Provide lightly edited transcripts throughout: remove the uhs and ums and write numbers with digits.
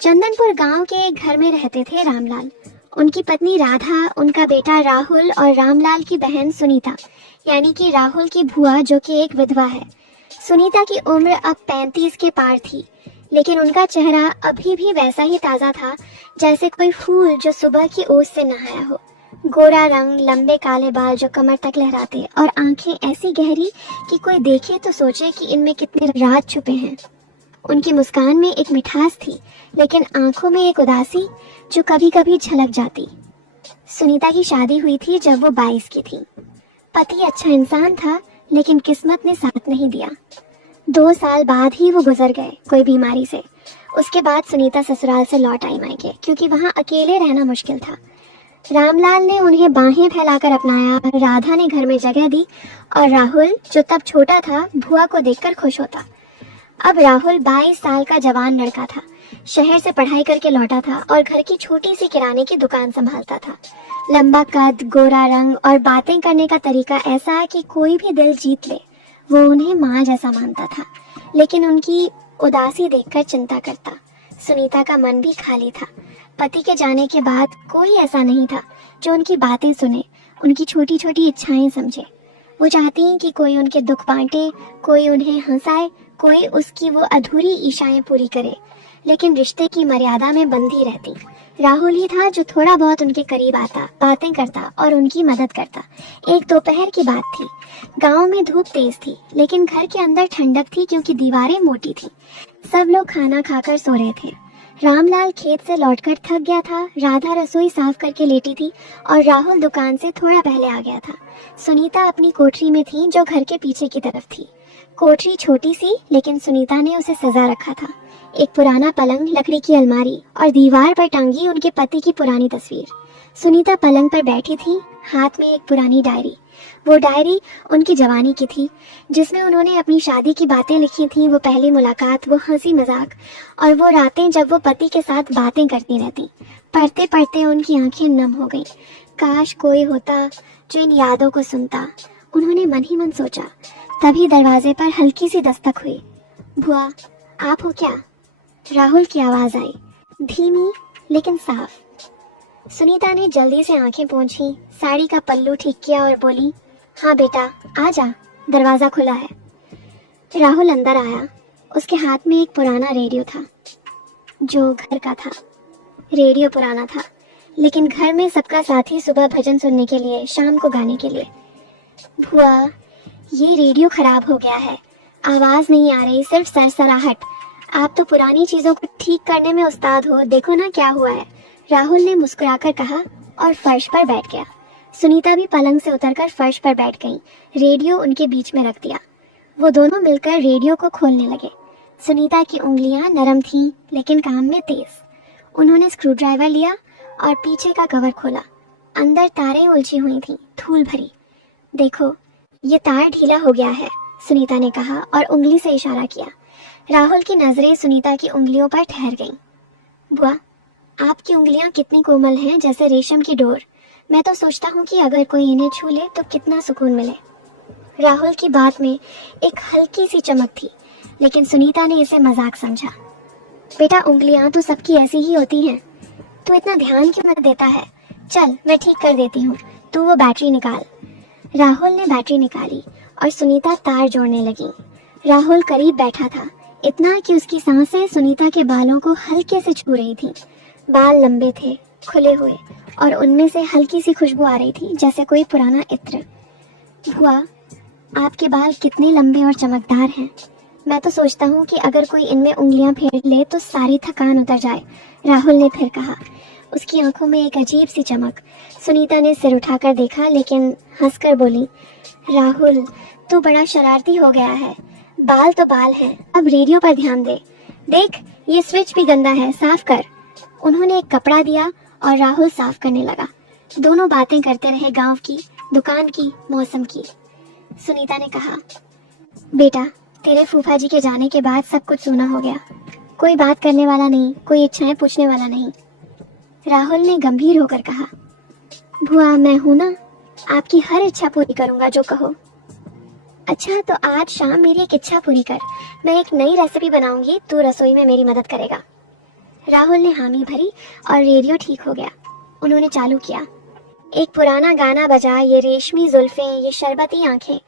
चंदनपुर गांव के एक घर में रहते थे रामलाल, उनकी पत्नी राधा, उनका बेटा राहुल और रामलाल की बहन सुनीता, यानी कि राहुल की बुआ जो कि एक विधवा है। सुनीता की उम्र अब 35 के पार थी, लेकिन उनका चेहरा अभी भी वैसा ही ताज़ा था जैसे कोई फूल जो सुबह की ओस से नहाया हो। गोरा रंग, लंबे काले बाल जो कमर तक लहराते और आंखें ऐसी गहरी कि कोई देखे तो सोचे कि इनमें कितने राज छुपे हैं। उनकी मुस्कान में एक मिठास थी, लेकिन आंखों में एक उदासी जो कभी कभी झलक जाती। सुनीता की शादी हुई थी जब वो 22 की थी। पति अच्छा इंसान था, लेकिन किस्मत ने साथ नहीं दिया। 2 साल बाद ही वो गुजर गए कोई बीमारी से। उसके बाद सुनीता ससुराल से लौट आई मायके, क्योंकि वहाँ अकेले रहना मुश्किल था। रामलाल ने उन्हें बाहें फैलाकर अपनाया, राधा ने घर में जगह दी और राहुल जो तब छोटा था बुआ को देखकर खुश होता। अब राहुल 22 साल का जवान लड़का था, शहर से पढ़ाई करके लौटा था और घर की छोटी सी किराने की दुकान संभालता था। लंबा कद, गोरा रंग और बातें करने का तरीका ऐसा कि कोई भी दिल जीत ले। वो उन्हें माँ जैसा मानता था, लेकिन उनकी उदासी देखकर चिंता करता। सुनीता का मन भी खाली था। पति के जाने के बाद कोई ऐसा नहीं था जो उनकी बातें सुने, उनकी छोटी छोटी इच्छाएं समझे। वो चाहती कि कोई उनके दुख बांटे, कोई उन्हें हंसाए, कोई उसकी वो अधूरी इच्छाएं पूरी करे, लेकिन रिश्ते की मर्यादा में बंधी रहती। राहुल ही था जो थोड़ा बहुत उनके करीब आता, बातें करता और उनकी मदद करता। एक दोपहर की बात थी। गांव में धूप तेज थी, लेकिन घर के अंदर ठंडक थी क्योंकि दीवारें मोटी थी। सब लोग खाना खाकर सो रहे थे। रामलाल खेत से लौटकर थक गया था, राधा रसोई साफ करके लेटी थी और राहुल दुकान से थोड़ा पहले आ गया था। सुनीता अपनी कोठरी में थी जो घर के पीछे की तरफ थी। कोठरी छोटी सी, लेकिन सुनीता ने उसे सजा रखा था। एक पुराना पलंग, लकड़ी की अलमारी और दीवार पर टांगी उनके पति की पुरानी तस्वीर। सुनीता पलंग पर बैठी थी, हाथ में एक पुरानी डायरी। वो डायरी उनकी जवानी की थी, जिसमें उन्होंने अपनी शादी की बातें लिखी थी, वो पहली मुलाकात, वो हंसी मजाक और वो रातें जब वो पति के साथ बातें करती रहती। पढ़ते पढ़ते उनकी आंखें नम हो गईं। काश कोई होता जो इन यादों को सुनता, उन्होंने मन ही मन सोचा। तभी दरवाजे पर हल्की सी दस्तक हुई। बुआ, आप हो क्या? राहुल की आवाज आई, धीमी लेकिन साफ। सुनीता ने जल्दी से आंखें पोंछी, साड़ी का पल्लू ठीक किया और बोली, हाँ बेटा, आ जा, दरवाजा खुला है। राहुल अंदर आया। उसके हाथ में एक पुराना रेडियो था, जो घर का था। रेडियो पुराना था, लेकिन घर में सबका साथी सुबह भजन सुनने के लिए, शाम को गाने के लिए। बुआ, ये रेडियो खराब हो गया है, आवाज नहीं आ रही, सिर्फ सरसराहट। आप तो पुरानी चीजों को ठीक करने में उस्ताद हो, देखो ना क्या हुआ है। राहुल ने मुस्कुराकर कहा और फर्श पर बैठ गया। सुनीता भी पलंग से उतरकर फर्श पर बैठ गई। रेडियो उनके बीच में रख दिया। वो दोनों मिलकर रेडियो को खोलने लगे। सुनीता की उंगलियां नरम थीं, लेकिन काम में तेज। उन्होंने स्क्रू ड्राइवर लिया और पीछे का कवर खोला। अंदर तारें उलझी हुई थीं, धूल भरी। देखो, ये तार ढीला हो गया है, सुनीता ने कहा और उंगली से इशारा किया। राहुल की नजरें सुनीता की उंगलियों पर ठहर गईं। बुआ, आपकी उंगलियां कितनी कोमल हैं, जैसे रेशम की डोर। मैं तो सोचता हूँ कि अगर कोई इन्हें छू ले तो कितना सुकून मिले। राहुल की बात में एक हल्की सी चमक थी, लेकिन सुनीता ने इसे मजाक समझा। बेटा, उंगलियां तो सबकी ऐसी ही होती हैं, तू इतना ध्यान क्यों न देता है? चल, मैं ठीक कर देती हूँ, तू वो बैटरी निकाल। राहुल ने बैटरी निकाली और सुनीता तार जोड़ने लगी। राहुल करीब बैठा था, इतना कि उसकी सांसें सुनीता के बालों को हल्के से छू रही थीं। बाल लंबे थे, खुले हुए, और उनमें से हल्की सी खुशबू आ रही थी, जैसे कोई पुराना इत्र। बुआ, आपके बाल कितने लंबे और चमकदार हैं। मैं तो सोचता हूँ कि अगर कोई इनमें उंगलियां फेर ले तो सारी थकान उतर जाए, राहुल ने फिर कहा। उसकी आंखों में एक अजीब सी चमक। सुनीता ने सिर उठाकर देखा, लेकिन हंसकर बोली, राहुल, तू बड़ा शरारती हो गया है। बाल तो बाल हैं, अब रेडियो पर ध्यान दे। देख, ये स्विच भी गंदा है, साफ कर। उन्होंने एक कपड़ा दिया और राहुल साफ करने लगा। दोनों बातें करते रहे, गांव की, दुकान की, मौसम की। सुनीता ने कहा, बेटा, तेरे फूफा जी के जाने के बाद सब कुछ सूना हो गया। कोई बात करने वाला नहीं, कोई इच्छाएं पूछने वाला नहीं। राहुल ने गंभीर होकर कहा, बुआ, मैं हूं ना, आपकी हर इच्छा पूरी करूंगा, जो कहो। अच्छा, तो आज शाम मेरी एक इच्छा पूरी कर। मैं एक नई रेसिपी बनाऊंगी, तू रसोई में मेरी मदद करेगा। राहुल ने हामी भरी और रेडियो ठीक हो गया। उन्होंने चालू किया। एक पुराना गाना बजा, ये रेशमी जुल्फें, ये शरबती आंखें।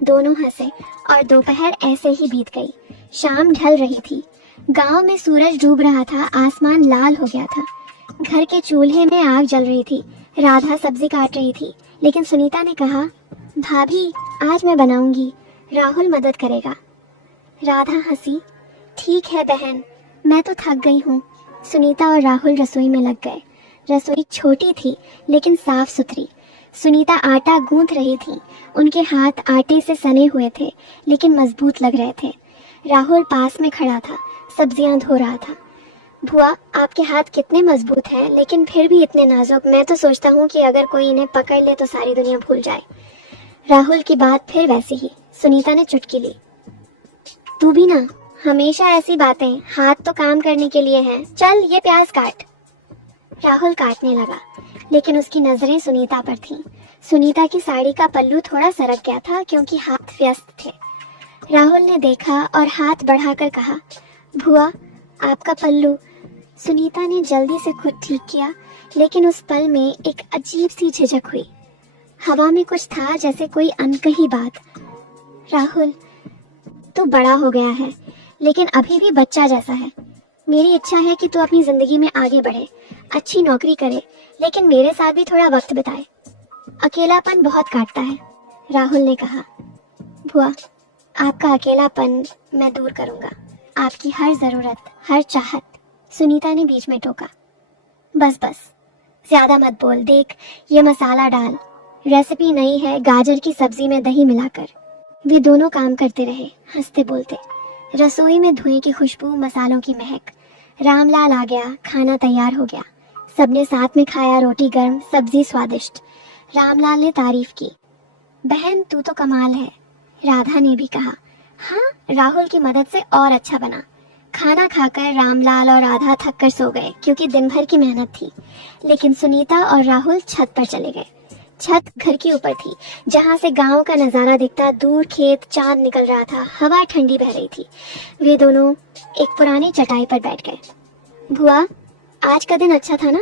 दोनों हंसे और दोपहर ऐसे ही बीत गई। शाम ढल रही थी। गांव में सूरज डूब रहा था, आसमान लाल हो गया था। घर के चूल्हे में आग जल रही थी। राधा सब्जी काट रही थी, लेकिन सुनीता ने कहा, भाभी आज मैं बनाऊंगी, राहुल मदद करेगा। राधा हंसी, ठीक है बहन, मैं तो थक गई हूँ। सुनीता और राहुल रसोई में लग गए। रसोई छोटी थी लेकिन साफ सुथरी। सुनीता आटा गूंथ रही थी। उनके हाथ आटे से सने हुए थे लेकिन मजबूत लग रहे थे। राहुल पास में खड़ा था, सब्जियां धो रहा था। बुआ, आपके हाथ कितने मजबूत हैं, लेकिन फिर भी इतने नाजुक। मैं तो सोचता हूँ कि अगर कोई इन्हें पकड़ ले तो सारी दुनिया भूल जाए। राहुल की बात फिर वैसी ही। सुनीता ने चुटकी ली। तू भी ना, हमेशा ऐसी बातें, हाथ तो काम करने के लिए हैं। चल ये प्याज काट। राहुल काटने लगा, लेकिन उसकी नजरें सुनीता पर थीं। सुनीता की साड़ी का पल्लू थोड़ा सरक गया था क्योंकि हाथ व्यस्त थे। राहुल ने देखा और हाथ बढ़ाकर कहा, बुआ आपका पल्लू। सुनीता ने जल्दी से खुद ठीक किया, लेकिन उस पल में एक अजीब सी झिझक हुई। हवा में कुछ था, जैसे कोई अनकही बात। राहुल, तू बड़ा हो गया है, लेकिन अभी भी बच्चा जैसा है। मेरी इच्छा है कि तू अपनी जिंदगी में आगे बढ़े, अच्छी नौकरी करे, लेकिन मेरे साथ भी थोड़ा वक्त बिताए। अकेलापन बहुत काटता है। राहुल ने कहा, बुआ आपका अकेलापन मैं दूर करूंगा, आपकी हर जरूरत, हर चाहत। सुनीता ने बीच में टोका। बस बस, ज्यादा मत बोल। देख ये मसाला डाल। रेसिपी नई है, गाजर की सब्जी में दही मिलाकर। वे दोनों काम करते रहे, हंसते बोलते। रसोई में धुएं की खुशबू, मसालों की महक। रामलाल आ गया, खाना तैयार हो गया। सबने साथ में खाया, रोटी गर्म, सब्जी स्वादिष्ट। रामलाल ने तारीफ की। बहन तू तो कमाल है। राधा ने भी कहा। हाँ, राहुल की मदद से और अच्छा बना। खाना खाकर रामलाल और राधा थक कर सो गए क्योंकि दिन भर की मेहनत थी। लेकिन सुनीता और राहुल छत पर चले गए। छत घर के ऊपर थी, जहाँ से गांव का नजारा दिखता। दूर खेत, चांद निकल रहा था, हवा ठंडी बह रही थी। वे दोनों एक पुरानी चटाई पर बैठ गए। बुआ आज का दिन अच्छा था ना?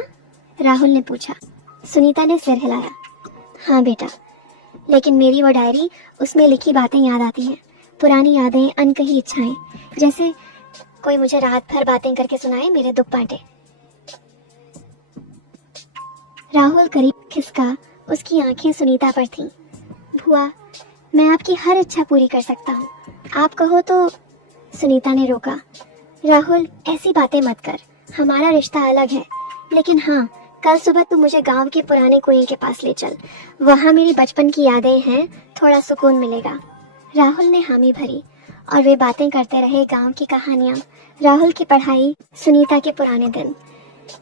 राहुल ने पूछा। सुनीता ने सिर हिलाया। हाँ बेटा, लेकिन मेरी वो डायरी, उसमें लिखी बातें याद आती हैं। पुरानी यादें, अनकही इच्छाएं, जैसे कोई मुझे रात भर बातें करके सुनाए, मेरे दुख बांटे। राहुल करीब खिसका। उसकी आंखें सुनीता पर थीं। बुआ मैं आपकी हर इच्छा पूरी कर सकता हूँ, आप कहो तो। सुनीता ने रोका। राहुल ऐसी बातें मत कर, हमारा रिश्ता अलग है। लेकिन हाँ, कल सुबह तू मुझे गांव के पुराने कुएं के पास ले चल। वहाँ मेरी बचपन की यादें हैं, थोड़ा सुकून मिलेगा। राहुल ने हामी भरी और वे बातें करते रहे, गांव की कहानियाँ, राहुल की पढ़ाई, सुनीता के पुराने दिन।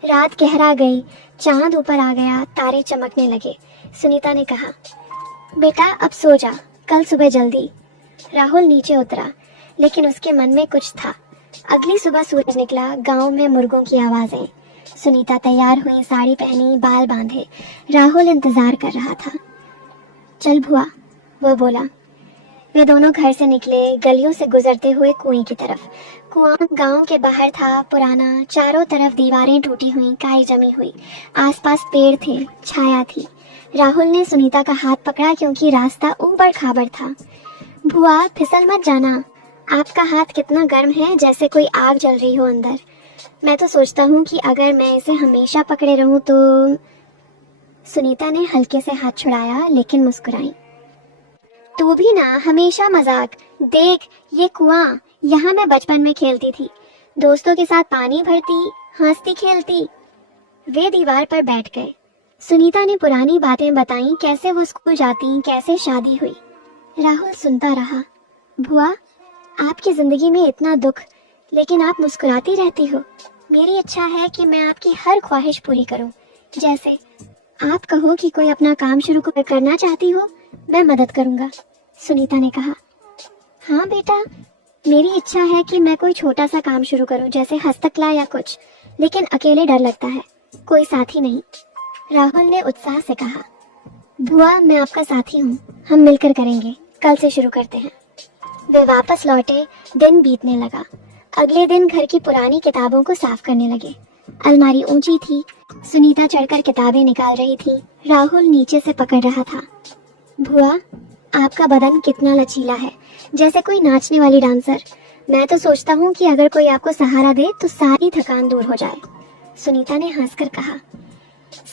रात गहरा गई, चांद ऊपर आ गया, तारे चमकने लगे। सुनीता ने कहा, बेटा अब सो जा, कल सुबह जल्दी। राहुल नीचे उतरा, लेकिन उसके मन में कुछ था। अगली सुबह सूरज निकला, गांव में मुर्गों की आवाजें। सुनीता तैयार हुई, साड़ी पहनी, बाल बांधे। राहुल इंतजार कर रहा था। चल बुआ, वो बोला। वे दोनों घर से निकले, गलियों से गुजरते हुए कुएं की तरफ। कुआं गांव के बाहर था, पुराना, चारों तरफ दीवारें टूटी हुई, काई जमी हुई। आसपास पेड़ थे, छाया थी। राहुल ने सुनीता का हाथ पकड़ा क्योंकि रास्ता ऊबड़ खाबड़ था। बुआ फिसल मत जाना, आपका हाथ कितना गर्म है, जैसे कोई आग जल रही हो अंदर। मैं तो सोचता हूँ कि अगर मैं इसे हमेशा पकड़े रहूं तो। सुनीता ने हल्के से हाथ छुड़ाया, लेकिन मुस्कुराई। तू भी ना, हमेशा मजाक। देख ये कुआं, यहाँ मैं बचपन में खेलती थी, दोस्तों के साथ पानी भरती, हंसती खेलती। वे दीवार पर बैठ गए। सुनीता ने पुरानी बातें बताई, कैसे वो स्कूल जाती, कैसे शादी हुई। राहुल सुनता रहा। बुआ आपकी जिंदगी में इतना दुख, लेकिन आप मुस्कुराती रहती हो। मेरी इच्छा है कि मैं आपकी हर ख्वाहिश पूरी करूं। जैसे आप कहो कि कोई अपना काम शुरू करना चाहती हो, मैं मदद करूंगा। सुनीता ने कहा। हाँ बेटा, मेरी इच्छा है कि मैं कोई छोटा सा काम शुरू करूं, जैसे हस्तकला या कुछ, लेकिन अकेले डर लगता है, कोई साथी नहीं। राहुल ने उत्साह से कहा। बुआ मैं आपका साथी हूँ, हम मिलकर करेंगे, कल से शुरू करते हैं। वे वापस लौटे। दिन बीतने लगा। अगले दिन घर की पुरानी किताबों को साफ करने लगे। अलमारी ऊंची थी, सुनीता चढ़कर किताबें निकाल रही थी, राहुल नीचे से पकड़ रहा था। बुआ, आपका बदन कितना लचीला है, जैसे कोई नाचने वाली डांसर। मैं तो सोचता हूँ कि अगर कोई आपको सहारा दे तो सारी थकान दूर हो जाए। सुनीता ने हंसकर कहा,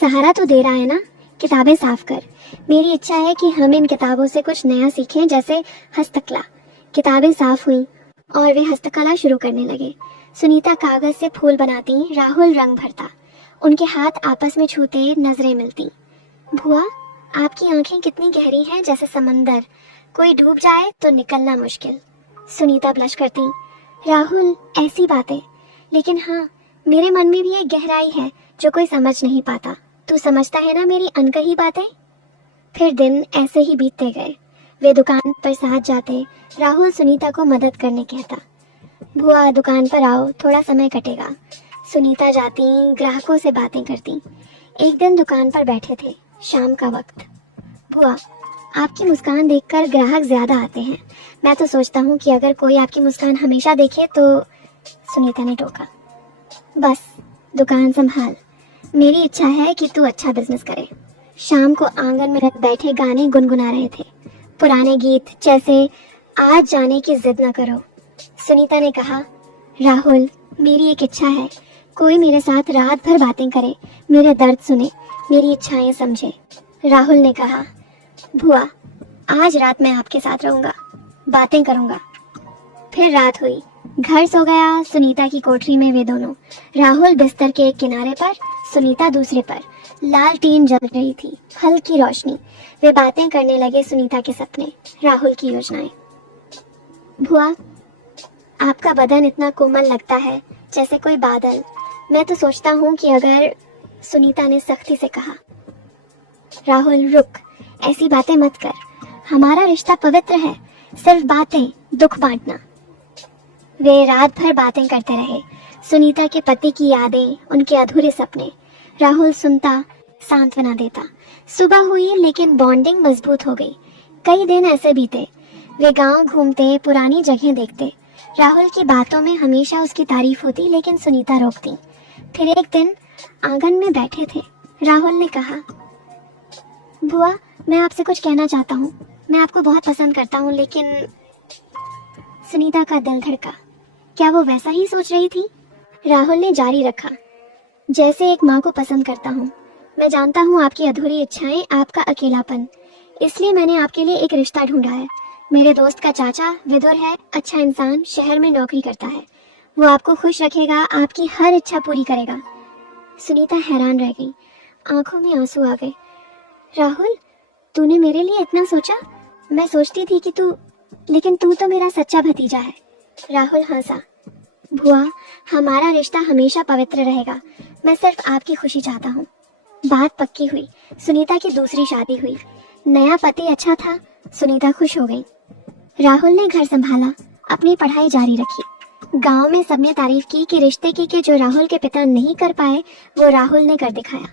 सहारा तो दे रहा है ना, किताबें साफ कर। मेरी इच्छा है कि हम इन किताबों से कुछ नया सीखें, जैसे हस्तकला। किताबें साफ हुई और वे हस्तकला शुरू करने लगे। सुनीता कागज से फूल बनाती, राहुल रंग भरता। उनके हाथ आपस में छूते, नजरें मिलती। बुआ, आपकी आंखें कितनी गहरी हैं, जैसे समंदर। कोई डूब जाए तो निकलना मुश्किल। सुनीता ब्लश करती। राहुल, ऐसी बातें, लेकिन हाँ, मेरे मन में भी एक गहराई है जो कोई समझ नहीं पाता। तू समझता है ना मेरी अनकही बातें। फिर दिन ऐसे ही बीतते गए। वे दुकान पर साथ जाते। राहुल सुनीता को मदद करने कहता। बुआ, दुकान पर आओ, थोड़ा समय कटेगा। सुनीता जाती, ग्राहकों से बातें करती। एक दिन दुकान पर बैठे थे, शाम का वक्त। बुआ, आपकी मुस्कान देखकर ग्राहक ज्यादा आते हैं। मैं तो सोचता हूँ कि अगर कोई आपकी मुस्कान हमेशा देखे तो। सुनीता ने टोका। बस, दुकान संभाल। मेरी इच्छा है कि तू अच्छा बिजनेस करे। शाम को आंगन में बैठे गाने गुनगुना रहे थे, पुराने गीत, जैसे आज जाने की जिद न करो। सुनीता ने कहा, राहुल, मेरी एक इच्छा है, कोई मेरे साथ रात भर बातें करे, मेरे दर्द सुने, मेरी इच्छाएं समझे। राहुल ने कहा, बुआ, आज रात मैं आपके साथ रहूंगा, बातें करूंगा। फिर रात हुई, घर सो गया। सुनीता की कोठरी में वे दोनों, राहुल बिस्तर के एक किनारे पर, सुनीता दूसरे पर। लालटेन जल रही थी, हल्की रोशनी। वे बातें करने लगे, सुनीता के सपने, राहुल की योजनाएं। बुआ, आपका बदन इतना कोमल लगता है, जैसे कोई बादल। मैं तो सोचता हूँ कि अगर। सुनीता ने सख्ती से कहा। राहुल, रुक, ऐसी बातें मत कर। हमारा रिश्ता पवित्र है, सिर्फ बातें, दुख बांटना। वे रात भर बातें करते रहे, सुनीता के पति की यादें, उनके अधूरे सपने। राहुल सुनता, सांत्वना देता। सुबह हुई, लेकिन बॉन्डिंग मजबूत हो गई। कई दिन ऐसे बीते। वे गांव घूमते, पुरानी जगह देखते। राहुल की बातों में हमेशा उसकी तारीफ होती, लेकिन सुनीता रोकती। फिर एक दिन आंगन में बैठे थे, राहुल ने कहा, बुआ, मैं आपसे कुछ कहना चाहता हूँ। मैं आपको बहुत पसंद करता हूँ, लेकिन। सुनीता का दिल धड़का। क्या वो वैसा ही सोच रही थी? राहुल ने जारी रखा, जैसे एक माँ को पसंद करता हूँ। मैं जानता हूँ आपकी अधूरी इच्छाएं, आपका अकेलापन, इसलिए मैंने आपके लिए एक रिश्ता ढूंढा है। मेरे दोस्त का चाचा विदुर है, अच्छा इंसान, शहर में नौकरी करता है। वो आपको खुश रखेगा, आपकी हर इच्छा पूरी करेगा। सुनीता हैरान रह गई, आंखों में आंसू आ गए। राहुल, तूने मेरे लिए इतना सोचा? मैं सोचती थी कि तू, लेकिन तू तो मेरा सच्चा भतीजा है। राहुल हंसा। बुआ, हमारा रिश्ता हमेशा पवित्र रहेगा। मैं सिर्फ आपकी खुशी चाहता हूँ। बात पक्की हुई। सुनीता की दूसरी शादी हुई। नया पति अच्छा था, सुनीता खुश हो गई। राहुल ने घर संभाला, अपनी पढ़ाई जारी रखी। गांव में सबने तारीफ की कि रिश्ते की जो राहुल के पिता नहीं कर पाए, वो राहुल ने कर दिखाया।